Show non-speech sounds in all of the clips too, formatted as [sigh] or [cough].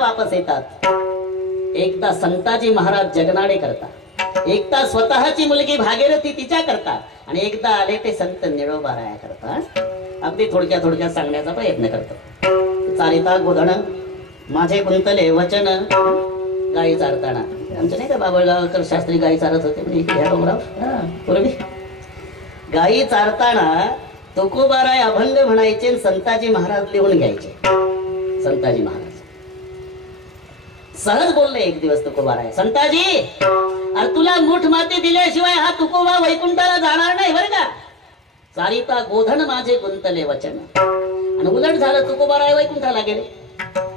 वापस येतात. एकदा संताजी महाराज जगनाडे करता एकदा स्वतःची मुलगी भागीरथी तिच्या करता आणि एकदा आले ते संत निळोबाराया करता अगदी थोडक्या थोडक्यात सांगण्याचा प्रयत्न करतो. चारिता गोधण माझे गुंतले वचन गाई चारताना. आमचे नाही का बाबळगावकर शास्त्री गाई चारत होते? म्हणजे पूर्वी गाई चारताना तुकोबाराय अभंग म्हणायचे आणि संताजी महाराज लिहून घ्यायचे. संताजी महाराज. सहज बोलले एक दिवस तुकोबाराय संताजी अरे तुला मुठ माती दिल्याशिवाय हा तुकोबा वैकुंठाला जाणार नाही बरं का? चारिता गोधन माझे गुंतले वचन. आणि उलट झालं तुकोबाराय वैकुंठाला गेले.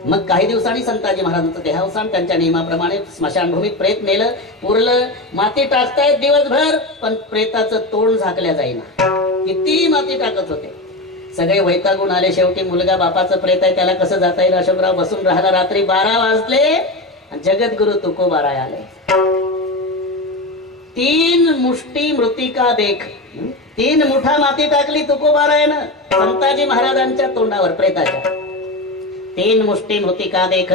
मग काही दिवसांनी संताजी महाराजांचं देहावसान त्यांच्या नियमाप्रमाणे स्मशानभूमीत प्रेत नेलं पुरलं माती टाकतायत दिवसभर पण प्रेताचं तोंड झाकल्या जाईना. किती माती टाकत होते. सगळे वैतागून आले. शेवटी मुलगा बापाचं प्रेत आहे त्याला कसं जाता येईल? अशोकराव बसून राहिला रात्री बारा वाजले जगद्गुरु तुकोबाराय आले. तीन मुष्टी मृतिका देख. तीन मुठा माती टाकली तुकोबारायनं. संताजी महाराजांच्या तोंडावर प्रेताच्या. तीन मुष्टी मृतिका देख.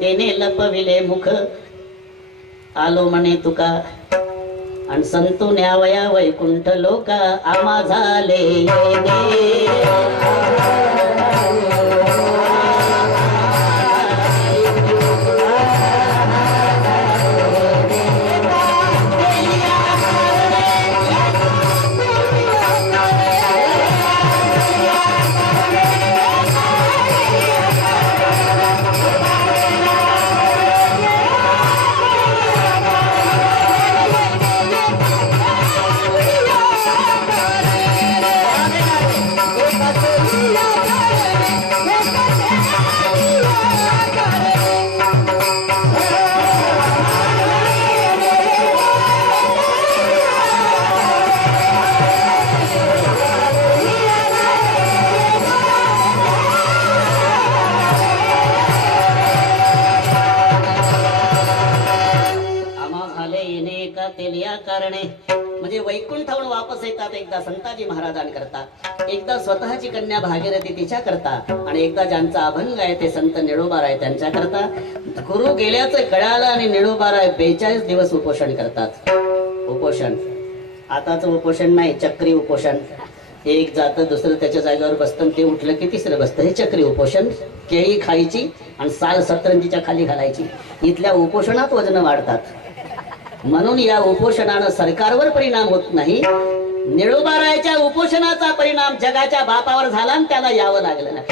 तेने लपविले मुख. आलो म्हणे तुका. आणि संतू न्यावया वैकुंठ लोका आमा झाले. वापस येतात एकदा संताजी महाराजांकरता एकदा स्वतःची कन्या भागीरथी तिच्या करता आणि एकदा ज्यांचा अभंग आहे ते संत निळोबार आहे त्यांच्या करता गुरु गेल्याचं कळालं आणि निळोबार बेचाळीस दिवस उपोषण करतात. उपोषण. आताच उपोषण नाही चक्री उपोषण. एक जातं दुसरं त्याच्या जागेवर बसतं ते उठलं की तिसरं बसतं. हे चक्री उपोषण. केळी खायची आणि साल सतरंजीच्या खाली घालायची. इथल्या उपोषणात वजन वाढतात. म्हणून या उपोषणानं सरकारवर परिणाम होत नाही. निळोबारायच्या उपोषणाचा परिणाम जगाच्या बापावर झाला आणि त्याला यावं लागलं नाही.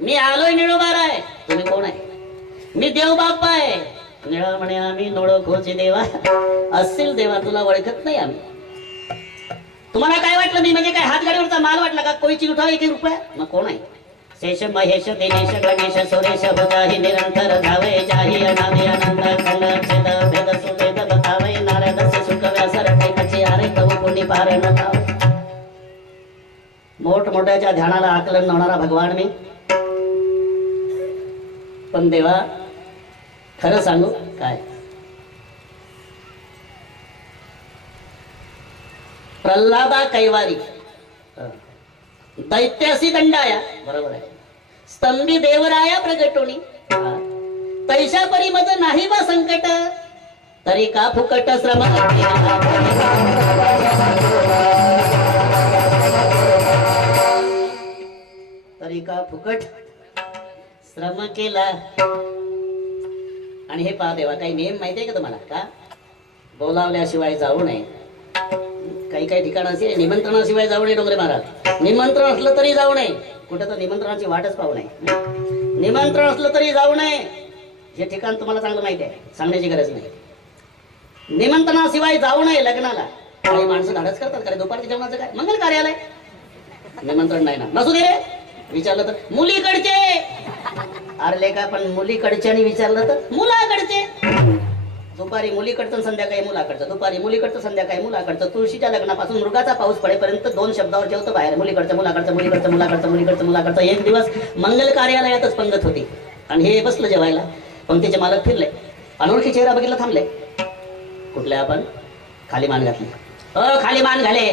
मी आलोय निळोबाराय. तुम्ही कोण आहे? मी देव बाप्पा आहे. निळा म्हणे आम्ही नोळखोचे देवा. असतील देवा तुला ओळखत नाही आम्ही. तुम्हाला काय वाटलं मी म्हणजे काय हातगाडीवरचा माल वाटला का? कोणीची उठाव एक रुपया? मग कोण आहे? शेष महेश दिनेश गणेश सुरेश भुजाही निरंतर धावे जाही अनादि अनंत कव पुण्य पारे न थावे. मोठमोठ्याच्या ध्यानाला आकलन होणारा भगवान मी पण देवा खरं सांगू काय प्रल्हादा कैवारी. दैत्यासी दंडाया बरोबर आहे स्तंभी देवराया प्रगटोनी हा. पैशा परी मज नाही बा संकट तरी का फुकट श्रम का फुकट श्रम केला. आणि हे पहा देवा काही नियम आहे का तुम्हाला? का? बोलावल्याशिवाय जाऊ नये. काही काही ठिकाण असे निमंत्रणाशिवाय जाऊ नये डोंगरे महाराज. निमंत्रण असलं तरी जाऊ नये. कुठं तर निमंत्रणाची वाटच पाहू नये. निमंत्रण असलं तरी जाऊ नये. हे ठिकाण तुम्हाला चांगलं माहिती आहे सांगण्याची गरज नाही. निमंत्रणाशिवाय जाऊ नये लग्नाला. काही माणसं धाडस करतात का दुपारच्या जेवणाचं काय? मंगल कार्यालय. निमंत्रण नाही ना. नसू दे रे. विचारलं तर मुलीकडचे. अरे का पण मुलीकडचे आणि विचारलं तर? मुलाकडचे. दुपारी मुलीकडचं संध्याकाळी मुलाकडचं. दुपारी मुलीकडचं संध्याकाळी मुलाकडचं. तुळशीच्या लग्नापासून मृगाचा पाऊस पडेपर्यंत दोन शब्दावर ठेवतो बाहेर. मुलीकडचं मुलाकडचं मुलीकडचं मुलाकडचं मुलीकडचं मुलाकडचं. एक दिवस मंगल कार्यालयातच पंगत होती. आणि हे बसलं जेवायला. पंक्तीचे मालक फिरले. अनोळखी चेहरा बघितला थांबले. कुठले आपण? खाली मान घातली. अ खाली मान घाले.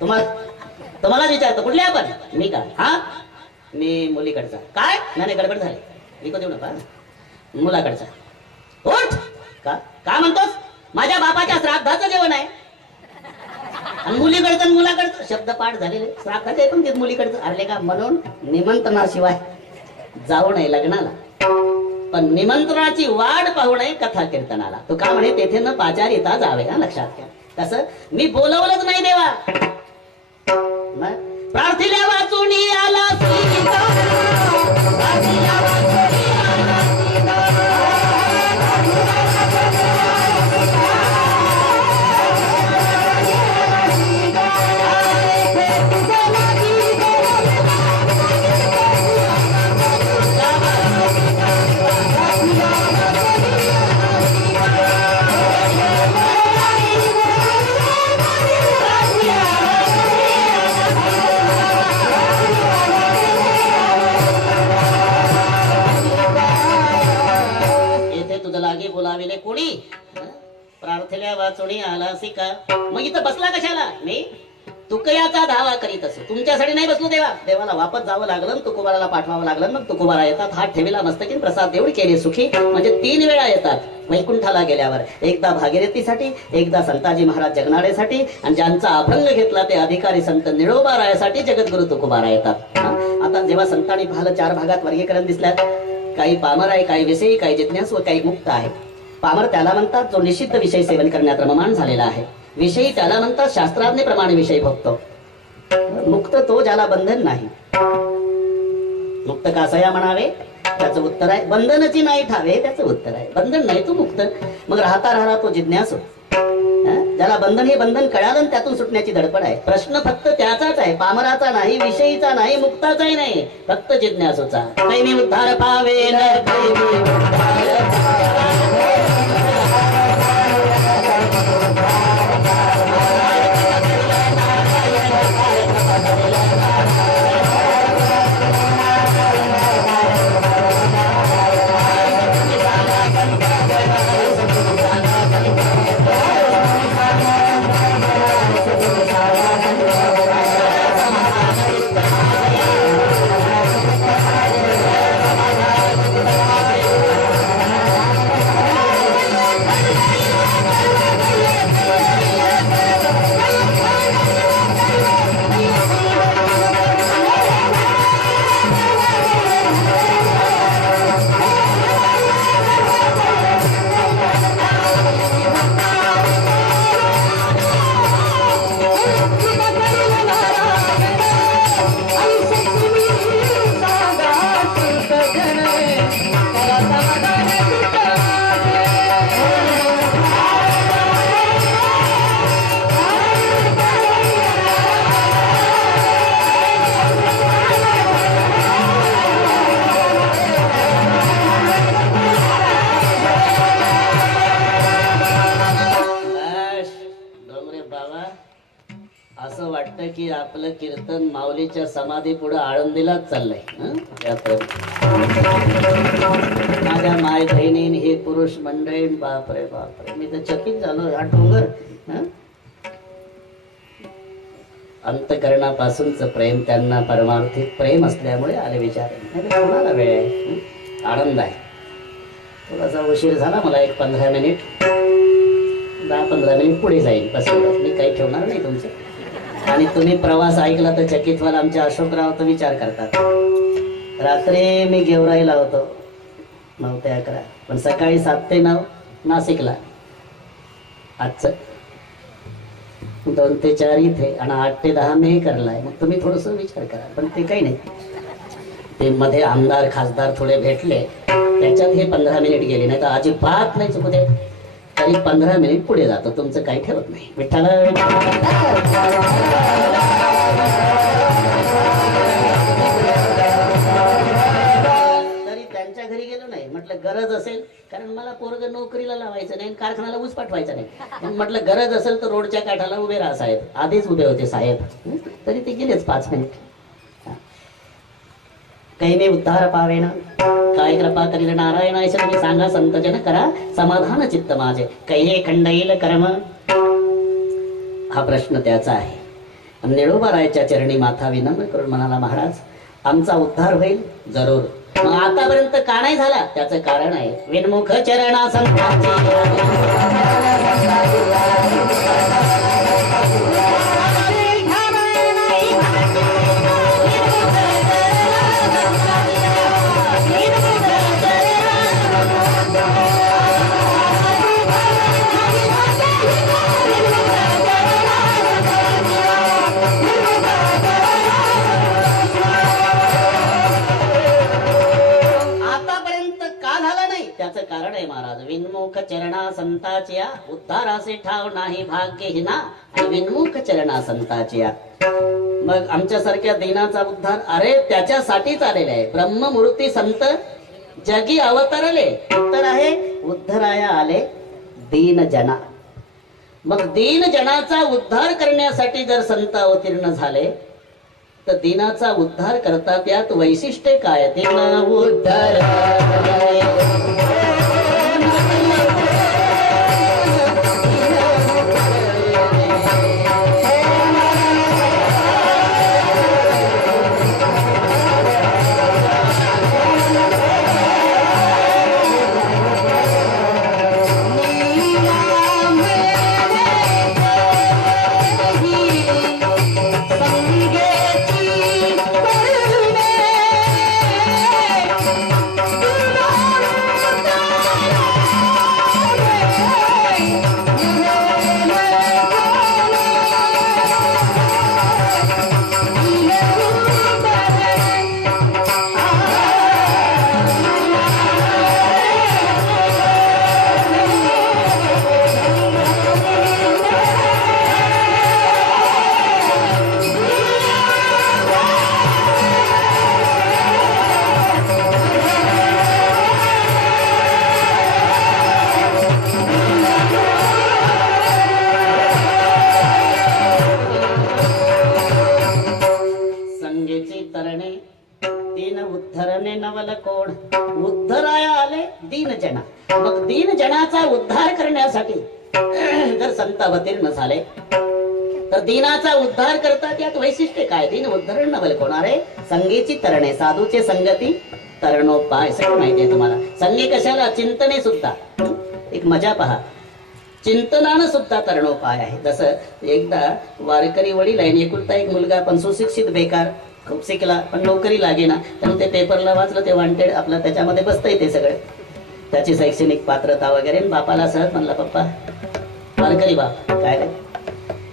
तुम्हाला तुम्हालाच विचारतो कुठले आपण? मी का? हा? मी मुलीकडचा. काय? नाही गडबड झाली. विकत देऊ नका. मुलाकडचा. उठ! का? काय म्हणतोस? माझ्या बापाच्या श्राद्धाचं जेवण आहे. आणि मुलीकडचं मुलाकडचं. शब्द पाठ झालेले. श्राद्धाचे पण ते मुलीकडचं. अरे का म्हणून निमंत्रणाशिवाय जाऊ नये लग्नाला. पण निमंत्रणाची वाट पाहू नये कथा कीर्तनाला. तो का म्हणे तेथे न पाचारिता जावे हा लक्षात घ्या. कसं? मी बोलवलंच नाही देवा. प्रार्थीला वाचून आला इथं बसला कशाला? मी तुकयाचा धावा करीत असो. तुमच्यासाठी नाही बसलो देवा. देवाला वापस जावं लागलं तुकोबाराला पाठवावं लागलं मग तुकोबारा येतात. हात ठेवीला मस्तकीन प्रसाद देऊन केले सुखी. म्हणजे तीन वेळा येतात वैकुंठाला गेल्यावर. एकदा भागीरथीसाठी एकदा संताजी महाराज जगनाडेसाठी आणि ज्यांचा अभंग घेतला ते अधिकारी संत निळोबारायासाठी जगद्गुरु तुकोबारा येतात. आता जेव्हा संतांनी पाहिलं चार भागात वर्गीकरण दिसल्यात काही पामर आहे काही विषयी काही जिज्ञास व काही मुक्त आहे. पामर त्याला म्हणतात जो निषिद्ध विषय सेवन करण्यात रममाण झालेला आहे. विषयी त्याला म्हणतात शास्त्राज्ञ प्रमाणे विषय भक्त. मुक्त तो ज्याला बंधन नाही. मुक्त कासया म्हणावे त्याचं उत्तर आहे बंधनची नाही ठावे त्याचं उत्तर आहे. बंधन नाही तो मुक्त. मग राहता राहता तो जिज्ञास. ज्याला बंधन हे बंधन कळालं आणि त्यातून सुटण्याची धडपड आहे. प्रश्न फक्त त्याचाच आहे. पामराचा नाही विषयीचा नाही मुक्ताचाही नाही. फक्त जिज्ञासूचा. काही उद्धार पावे आपलं माऊलीच्या समाधी पुढे आळंदीलाच चाललंय हं? माझ्या माय बहिणीन हे पुरुष मंडळीन बापरे बापरे. मी तर चकित झालो हा डोंगर अंतकरणापासूनच प्रेम त्यांना परमार्थिक प्रेम असल्यामुळे आले विचार. कोणाला वेळ आहे आनंद आहे. थोडासा उशीर झाला मला एक पंधरा मिनिट. दहा पंधरा मिनिट पुढे जाईल बस मी काही ठेवणार नाही तुमचं. आणि तुम्ही प्रवास ऐकला तर चकित व्हाल आमच्या अशोकराव तर विचार करतात. रात्री मी गेवराईला होतो. नऊ ते अकरा. पण सकाळी सात ते नऊ नाशिकला. आजचं. दोन ते चार इथे आणि आठ ते दहा मी हे करलाय मग तुम्ही थोडस विचार करा. पण ते काही नाही. ते मध्ये आमदार खासदार थोडे भेटले. त्याच्यात हे पंधरा मिनिट गेले. नाही तर अजिबात नाही चुकू दे आणि पंधरा मिनिट पुढे जातो. तुमचं काही ठरत नाही. विठ्ठल. तरी त्यांच्या घरी गेलो नाही. म्हटलं गरज असेल कारण मला पोरग नोकरीला लावायचं नाही आणि कारखान्याला ऊस पाठवायचा नाही. म्हटलं गरज असेल तर रोडच्या काठाला उभे राहा साहेब. आधीच उभे होते साहेब. तरी ते गेलेच पाच मिनिट. काही मी उद्धार पावेना काय कृपा करील नारायणाच्या तुम्ही सांगा संत जन करा समाधान चित्त माझे. काही खंड येईल कर्म? हा प्रश्न त्याचा आहे. निळोबा रायच्या चरणी माथा विनम्र करून म्हणाला महाराज आमचा उद्धार होईल जरूर. मग आतापर्यंत का नाही झाला? त्याचं कारण आहे. विनमुख चरणा संताचिया उद्धाराचे ठाव नाही भाग्य हिना आणि विनमुख चरणा संताचिया. मग आमच्यासारख्या दिनाचा उद्धार अरे त्याच्यासाठीच आलेला आहे. ब्रह्ममूर्ती संत जगी अवतरले उत्तर आहे उद्धराया आले दीन जना मग दीन जनाचा उद्धार करण्यासाठी जर संत अवतीर्ण झाले तर दिनाचा उद्धार करता यात वैशिष्ट्य काय? दिन उद्धार तीन दीन जना मग तीन जणाचा उद्धार करण्यासाठी [clears throat] जर संत अवतीर्ण झाले तर दिनाचा उद्धार करतात यात वैशिष्ट्य काय? दिन उद्धरण नवल कोण अरे संगीची तरणे साधूचे संगती तरणोपाय. सगळं माहितीये तुम्हाला. संगी कशाला? चिंतने सुद्धा. एक मजा पहा. चिंतनानं सुद्धा तरणोपाय आहे. जसं एकदा वारकरी वडील आहे आणि एकुलता एक मुलगा पण सुशिक्षित बेकार. खूप शिकला पण नोकरी लागे ना ते पेपरला वाचलं ते वांटेड आपलं त्याच्यामध्ये बसतंय ते सगळं. त्याची शैक्षणिक पात्रता वगैरे. बापाला सहज म्हणला पप्पा वारकरी बाप. काय रे?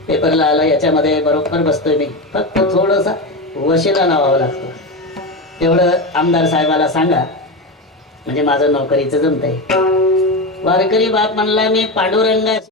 पेपरला आला याच्यामध्ये बरोबर बसतोय मी. फक्त थोडंसा वशीला लावावं लागतं. तेवढं आमदार साहेबाला सांगा. म्हणजे माझं नोकरीचं जमतंय. वारकरी बाप म्हणला मी पांडुरंगा